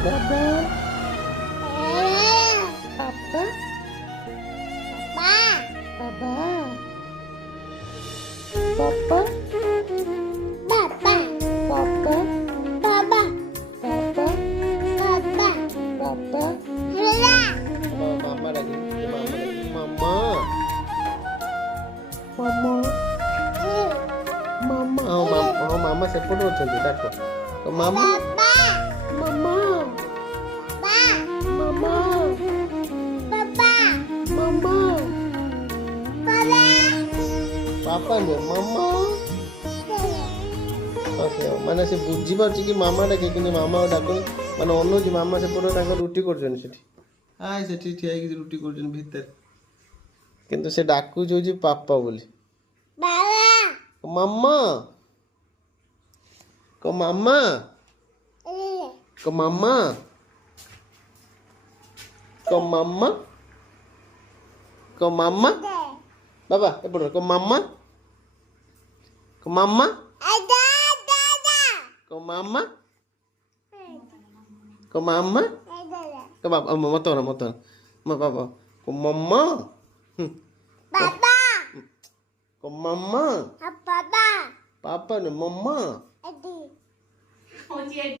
Baba. Papa. Baba. Papa. Papa. Papa. Papa. Papa. Mama lagi. Mama. Mama. Mama. Oh, mama sepuluh jadi takut. Mama. Mama. Mama. Mama. Papa no mama. Okay माने से बुझी पारछि कि मामा डाके कि मामा डाकुन माने अन्य जे मामा से पुरो तांको रुटी करछन सेठी आय सेठी ठिया कि रुटी करछन भीतर किंतु से डाकू जो जे पापा बोली बाबा मम्मा को मामा को मामा को मामा को मामा बाबा एपड़ को मामा को मामा को मामा को मामा को बाबा मोतोना मा बाबा को मम्मा पापा को मम्मा पापा पापा ने मम्मा